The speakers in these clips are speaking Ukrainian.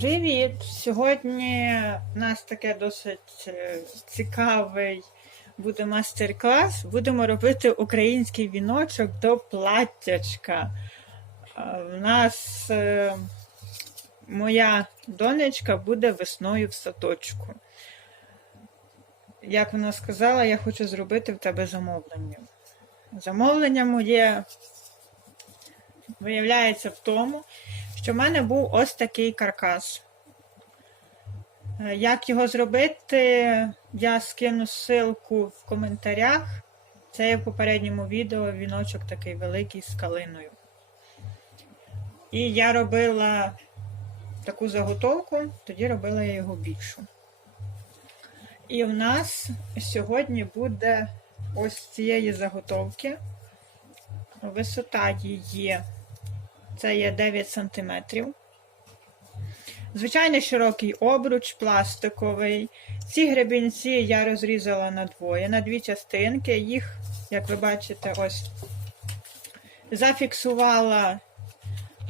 Привіт! Сьогодні у нас таке досить е, цікавий буде мастер-клас. Будемо робити український віночок до платтячка. Е, В нас е, моя донечка буде весною в садочку. Як вона сказала, я хочу зробити в тебе замовлення. Замовлення моє виявляється в тому, що в мене був ось такий каркас. Е, Як його зробити, я скину ссылку в коментарях. Це є в попередньому відео віночок такий великий з калиною. І я робила таку заготовку, тоді робила я його більшу. І в нас сьогодні буде ось цієї заготовки. Висота її це є 9 см. Звичайний широкий обруч, пластиковий. Ці гребінці я розрізала на двоє, на дві частинки. Їх, як ви бачите, ось зафіксувала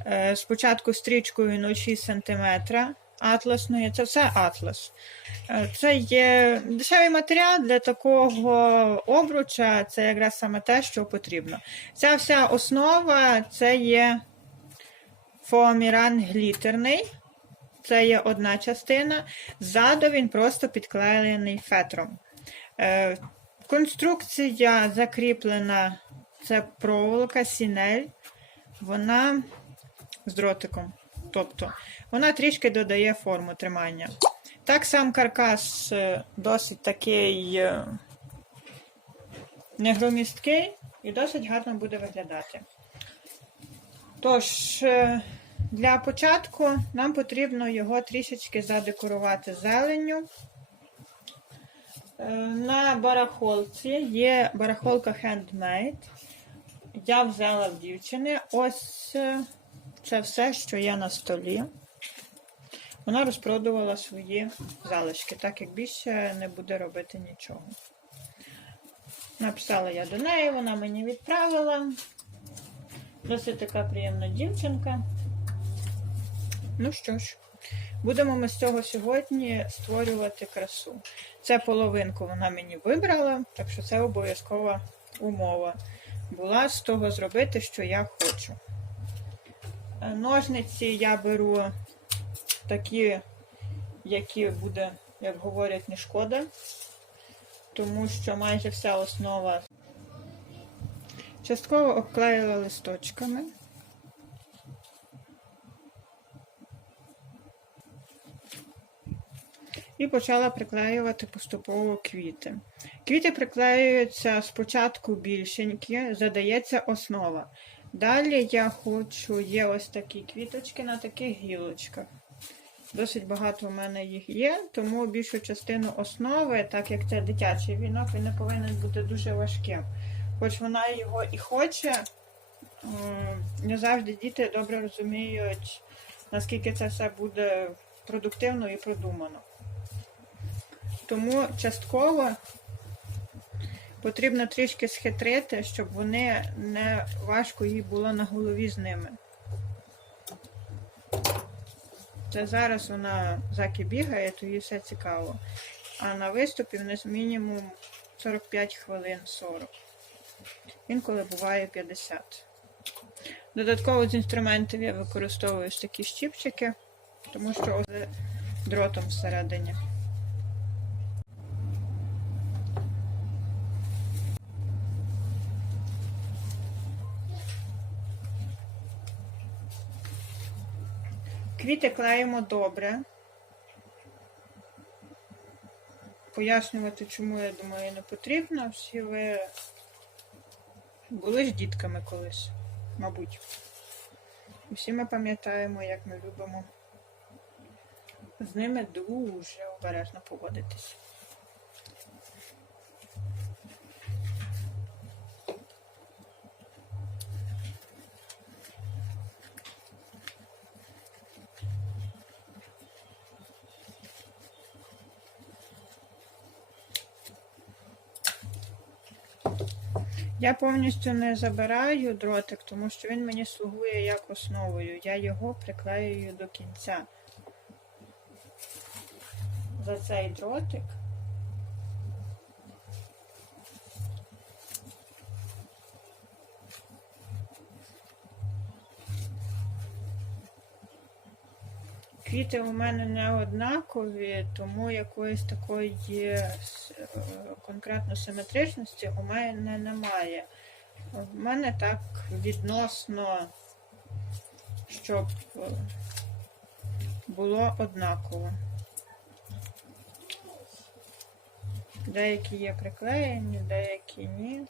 е, спочатку стрічкою 0,6 см атласною. Це все атлас. Е, Це є дешевий матеріал для такого обруча, це якраз саме те, що потрібно. Ця вся основа це є фоаміран глітерний. Це є одна частина. Ззаду він просто підклеєний фетром. Е, конструкція закріплена, це проволока, сінель. Вона з дротиком. Тобто, вона трішки додає форму тримання. Так сам каркас е, досить такий е, негромісткий і досить гарно буде виглядати. Тож, для початку нам потрібно його трішечки задекорувати зеленню. Е, На барахолці є барахолка Handmade. Я взяла в дівчини. Ось е, це все, що є на столі. Вона розпродувала свої залишки, так як більше не буде робити нічого. Написала я до неї, вона мені відправила. Досить така приємна дівчинка. Ну що ж, будемо ми з цього сьогодні створювати красу. Це половинку вона мені вибрала, так що це обов'язкова умова. Була з того зробити, що я хочу. Е, Ножниці я беру такі, які буде, як говорять, не шкода, тому що майже вся основа частково обклеїла листочками. І почала приклеювати поступово квіти. Квіти приклеюються спочатку більшенькі, задається основа. Далі я хочу, є ось такі квіточки на таких гілочках. Досить багато в мене їх є, тому більшу частину основи, так як це дитячий вінок, він не повинен бути дуже важким. Хоч вона його і хоче, не завжди діти добре розуміють, наскільки це все буде продуктивно і продумано. Тому частково потрібно трішки схитрити, щоб вони не важко їй було на голові з ними. Це зараз вона заки бігає, то їй все цікаво. А на виступі в нас мінімум 45 хвилин 40. Інколи буває 50. Додатково з інструментів я використовую такі щіпчики, тому що дротом всередині. Квіти клеїмо добре. Пояснювати, чому, я думаю, не потрібно. Всі ви були ж дітками колись, мабуть. Всі ми пам'ятаємо, як ми любимо з ними дуже обережно поводитись. Я повністю не забираю дротик, тому що він мені слугує як основою. Я його приклеюю до кінця. За цей дротик Квіти у мене не однакові, тому якоїсь такої е, конкретно симетричності у мене немає. В мене так відносно, щоб е, було однаково. Деякі є приклеєні, деякі ні.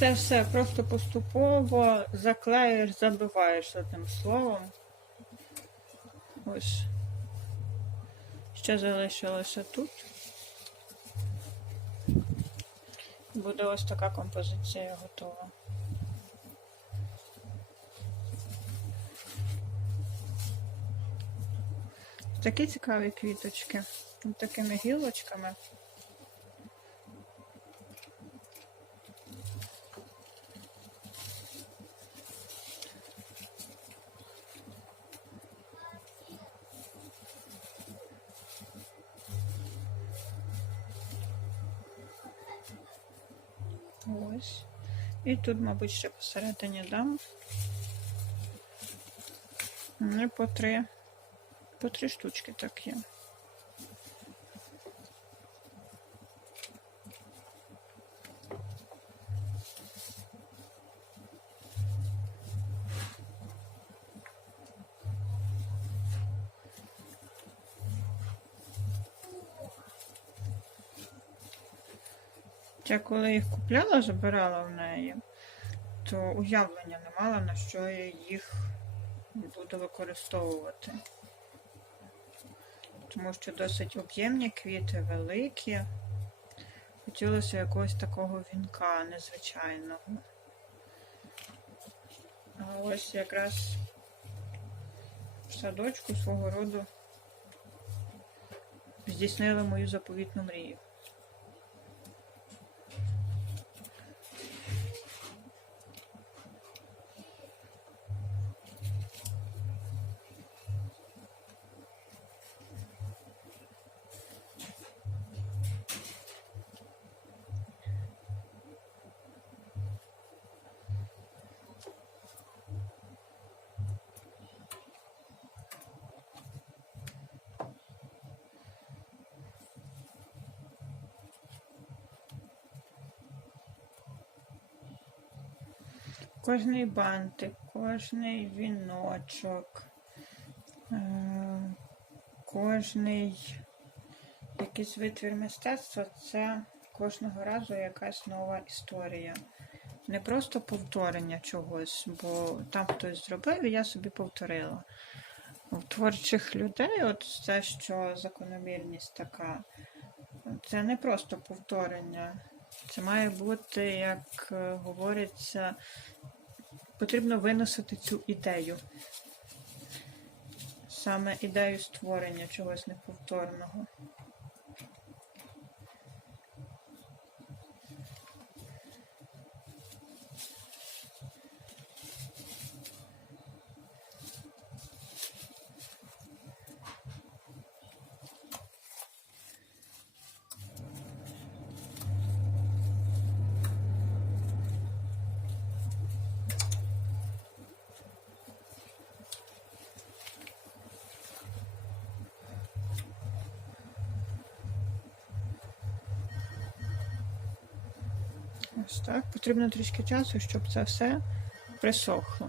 Це все просто поступово заклеїш, забиваєш одним словом. Ось. Ще залишилося тут. Буде ось така композиція готова. Такі цікаві квіточки. Такими гілочками. Ось. І тут, мабуть, ще посередині дам. Ну, по три. По три штучки так є. Я коли їх купляла, забирала в неї, то уявлення не мала, на що я їх буду використовувати. Тому що досить об'ємні квіти, великі. Хотілося якогось такого вінка незвичайного. А ось якраз в садочку свого роду здійснила мою заповітну мрію. Кожний бантик, кожний віночок, е, кожний якийсь витвір мистецтва це кожного разу якась нова історія. Не просто повторення чогось, бо там хтось зробив, і я собі повторила. У творчих людей, от це, що закономірність така, це не просто повторення. Це має бути, як е, говориться, потрібно виносити цю ідею. Саме ідею створення чогось неповторного. Ось так. Потрібно трішки часу, щоб це все присохло.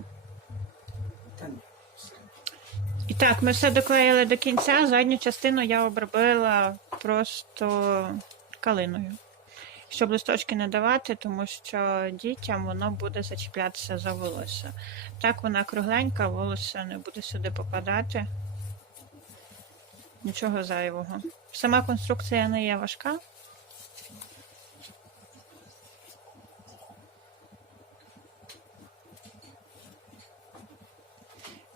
І так, ми все доклеїли до кінця. Задню частину я обробила просто калиною. щоб листочки не давати, тому що дітям воно буде зачіплятися за волосся. Так вона кругленька, волосся не буде сюди попадати. Нічого зайвого. Сама конструкція не є важка.